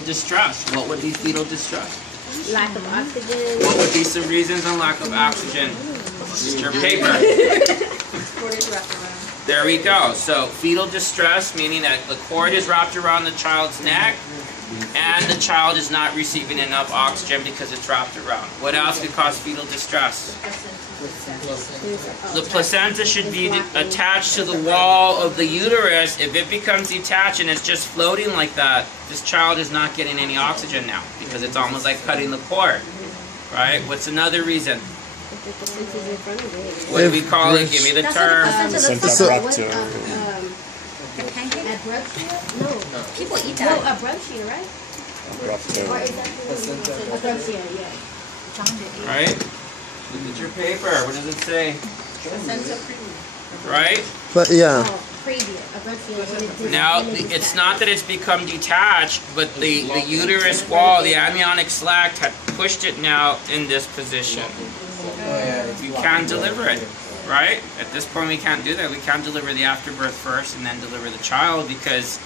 Distress. What would be fetal distress? Lack of oxygen. What would be some reasons on lack of oxygen? Just your paper. There we go. So fetal distress, meaning that the cord is wrapped around the child's neck and the child is not receiving enough oxygen because it's wrapped around. What else could cause fetal distress? The placenta should be attached to the wall of the uterus. If it becomes detached and it's just floating like that, this child is not getting any oxygen now because it's almost like cutting the cord. Right? What's another reason? What do we call it? Give me the term. Abruptia. No. People eat that. No, abruptia, right? Abruptia. Or is that abruptia, yeah. Right? Look at your paper. What does it say? Right? But yeah. Now, it's not that it's become detached, but the uterus wall, the amniotic sac, had pushed it now in this position. You can't deliver it, right? At this point, we can't do that. We can't deliver the afterbirth first and then deliver the child, because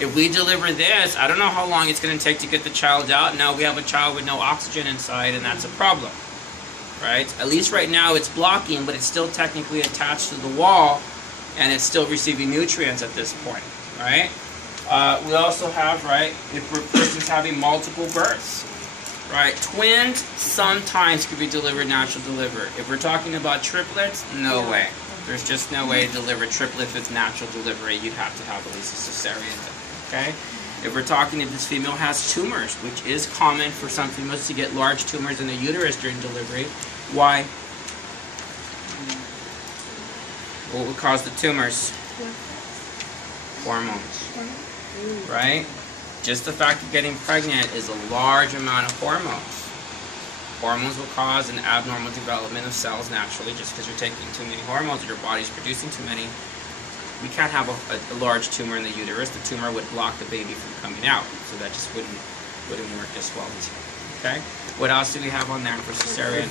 if we deliver this, I don't know how long it's going to take to get the child out. Now we have a child with no oxygen inside, and that's a problem, right? At least right now it's blocking, but it's still technically attached to the wall, and it's still receiving nutrients at this point, right? We also have, right, if a person's having multiple births, right, twins sometimes could be delivered natural delivery. If we're talking about triplets, no way. There's just no way to deliver triplets with natural delivery. You'd have to have at least a cesarean, okay? If we're talking if this female has tumors, which is common for some females to get large tumors in the uterus during delivery, why? What would cause the tumors? Hormones, right? Just the fact of getting pregnant is a large amount of hormones. Hormones will cause an abnormal development of cells naturally just because you're taking too many hormones or your body's producing too many. We can't have a large tumor in the uterus. The tumor would block the baby from coming out, so that just wouldn't work as well. Okay? What else do we have on there for cesarean?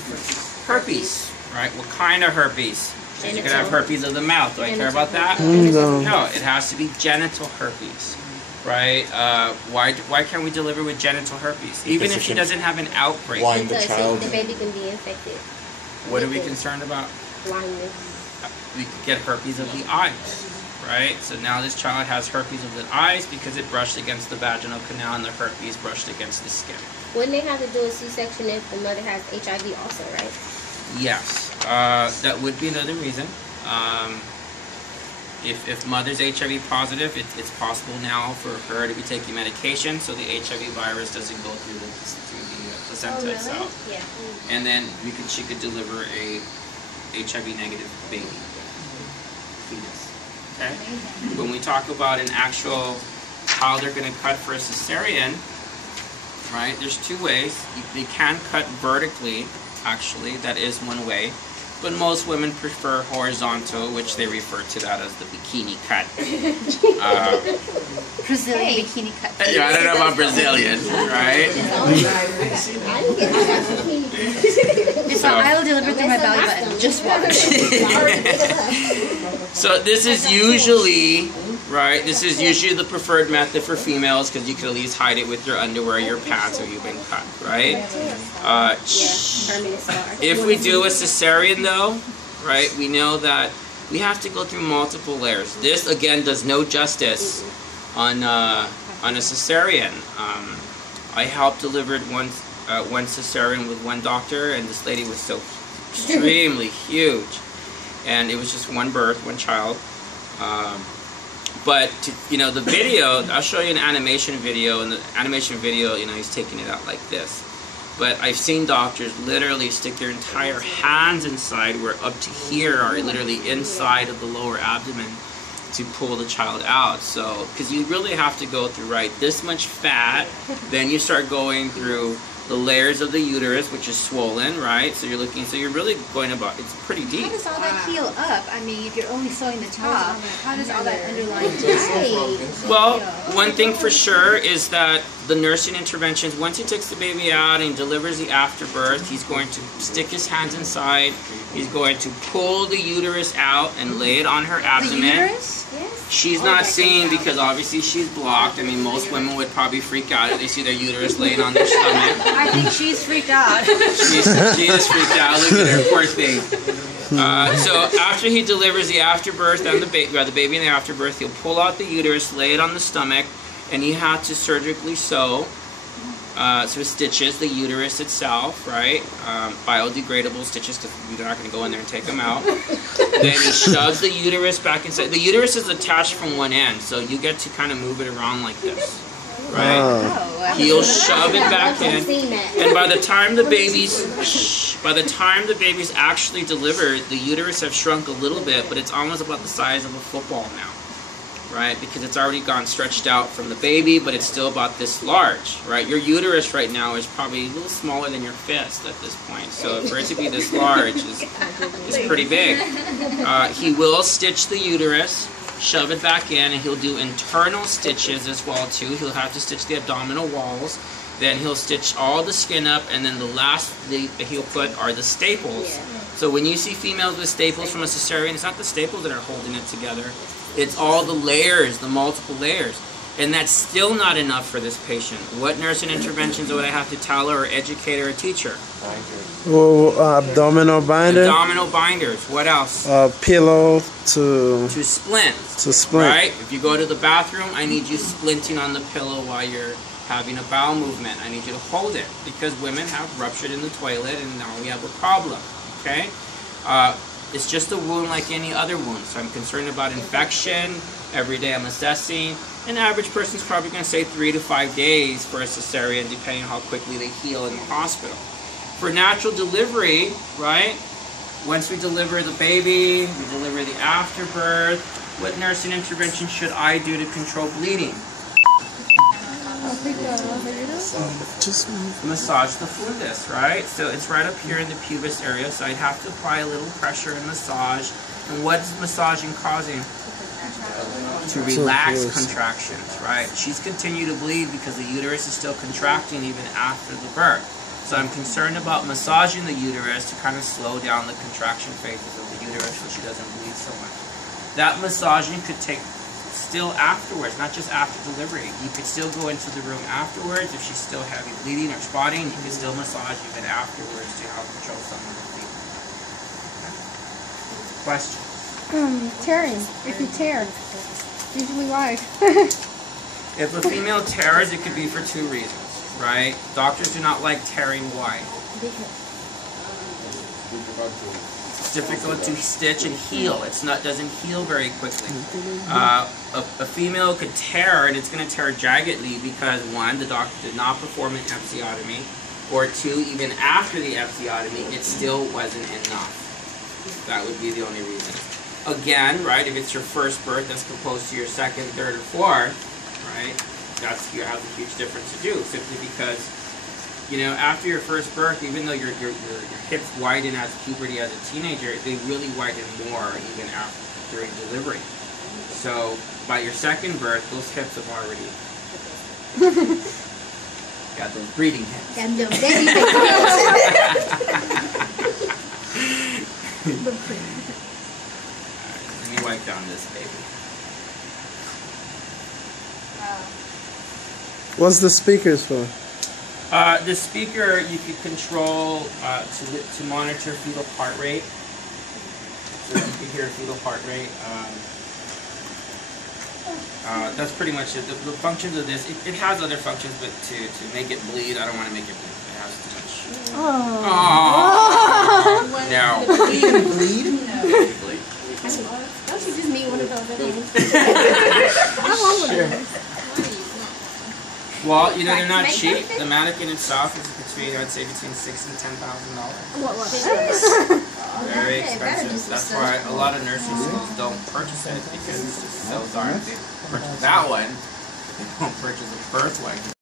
Herpes, right? What kind of herpes? You could have herpes of the mouth. Do I care about that? No. No, it has to be genital herpes, right? Why can't we deliver with genital herpes? Even if she doesn't have an outbreak. Blind the child. The baby can be infected. What are we concerned about? Blindness. We could get herpes of the eyes, right? So now this child has herpes of the eyes because it brushed against the vaginal canal and the herpes brushed against the skin. Wouldn't they have to do a C-section if the mother has HIV also, right? Yes, that would be another reason. If mother's HIV positive, it's possible now for her to be taking medication so the HIV virus doesn't go through the placenta itself. Yeah. And then she could deliver a HIV negative baby, fetus. Okay? When we talk about an actual how they're going to cut for a cesarean, right, there's two ways. They can cut vertically. Actually, that is one way, but most women prefer horizontal, which they refer to that as the bikini cut. Brazilian bikini cut. Yeah, I don't know about Brazilian, right? So I will deliver through my belly button. Just watch. So this is usually, right, this is usually the preferred method for females because you can at least hide it with your underwear, your pants, or you've been cut, right? If we do a cesarean though, right, we know that we have to go through multiple layers. This again does no justice on a cesarean. I helped deliver one cesarean with one doctor, and this lady was so extremely huge, and it was just one birth, one child. But the video, I'll show you an animation video, and the animation video, he's taking it out like this. But I've seen doctors literally stick their entire hands inside, where up to here are literally inside of the lower abdomen to pull the child out. So, because you really have to go through, right, this much fat, then you start going through the layers of the uterus, which is swollen, right? So you're really going about, it's pretty deep. How does all that heal up? I mean, if you're only sewing the top, how does all that underlying... Well, one thing for sure is that the nursing interventions, once he takes the baby out and delivers the afterbirth, he's going to stick his hands inside. He's going to pull the uterus out and lay it on her abdomen. The uterus? Yes. She's not seeing because obviously she's blocked. I mean, most women would probably freak out if they see their uterus laying on their stomach. I think she's freaked out. She is freaked out. Look at her, poor thing. So after he delivers the afterbirth and the baby in the afterbirth, he'll pull out the uterus, lay it on the stomach, and he had to surgically sew, so stitches the uterus itself, right? Biodegradable stitches, because you're not going to go in there and take them out. Then he shoves the uterus back inside. The uterus is attached from one end, so you get to kind of move it around like this, right? Oh, He'll shove it back in, and by the time the baby's actually delivered, the uterus has shrunk a little bit, but it's almost about the size of a football now. Right, because it's already gone stretched out from the baby, but it's still about this large, right? Your uterus right now is probably a little smaller than your fist at this point, so for it to be this large is pretty big. He will stitch the uterus, shove it back in, and he'll do internal stitches as well too. He'll have to stitch the abdominal walls, then he'll stitch all the skin up, and then the last that he'll put are the staples. So when you see females with staples from a cesarean, it's not the staples that are holding it together. It's all the layers, the multiple layers. And that's still not enough for this patient. What nursing interventions would I have to tell her or educate her or teach her? Well, abdominal binder. Abdominal binders. What else? Pillow to splint. To splint. Right? If you go to the bathroom, I need you splinting on the pillow while you're having a bowel movement. I need you to hold it because women have ruptured in the toilet and now we have a problem. Okay? It's just a wound like any other wound. So I'm concerned about infection. Every day I'm assessing. An average person's probably going to say 3 to 5 days for a cesarean, depending on how quickly they heal in the hospital. For natural delivery, right? Once we deliver the baby, we deliver the afterbirth, what nursing intervention should I do to control bleeding? just Massage the fundus, right? So it's right up here in the pubis area, so I'd have to apply a little pressure and massage. And what is massaging causing? To relax contractions, right? She's continued to bleed because the uterus is still contracting even after the birth. So I'm concerned about massaging the uterus to kind of slow down the contraction phases of the uterus so she doesn't bleed so much. That massaging could take still afterwards, not just after delivery. You could still go into the room afterwards if she's still heavy bleeding or spotting. You could still massage even afterwards to help control some of the bleeding. Question? Tearing. If you tear. Usually why? If a female tears, it could be for 2 reasons, right? Doctors do not like tearing. Why? It's difficult to stitch and heal. Doesn't heal very quickly. A female could tear, and it's going to tear jaggedly because 1, the doctor did not perform an episiotomy, or 2, even after the episiotomy, it still wasn't enough. That would be the only reason. Again, right, if it's your first birth as opposed to your second, third, or fourth, right, you have a huge difference to do, simply because, you know, after your first birth, even though your hips widen as puberty as a teenager, they really widen more even after, during delivery. So, by your second birth, those hips have already got those breeding hips. Got them baby Let me wipe down this baby. What's the speakers for? The speaker you can control to monitor fetal heart rate. So you can hear fetal heart rate. That's pretty much it. The functions of this, it has other functions, but to make it bleed, I don't want to make it bleed. It has too much. Oh. No. Bleed? Bleed. Don't you just need one of those at home? I want one of those. Well, you know, they're not cheap. The mannequin itself is between, I'd say, between $6,000 and $10,000. What? Very expensive. That's why a lot of nursing schools don't purchase it, because it's just so darn. They purchase that one, they don't purchase a birth one.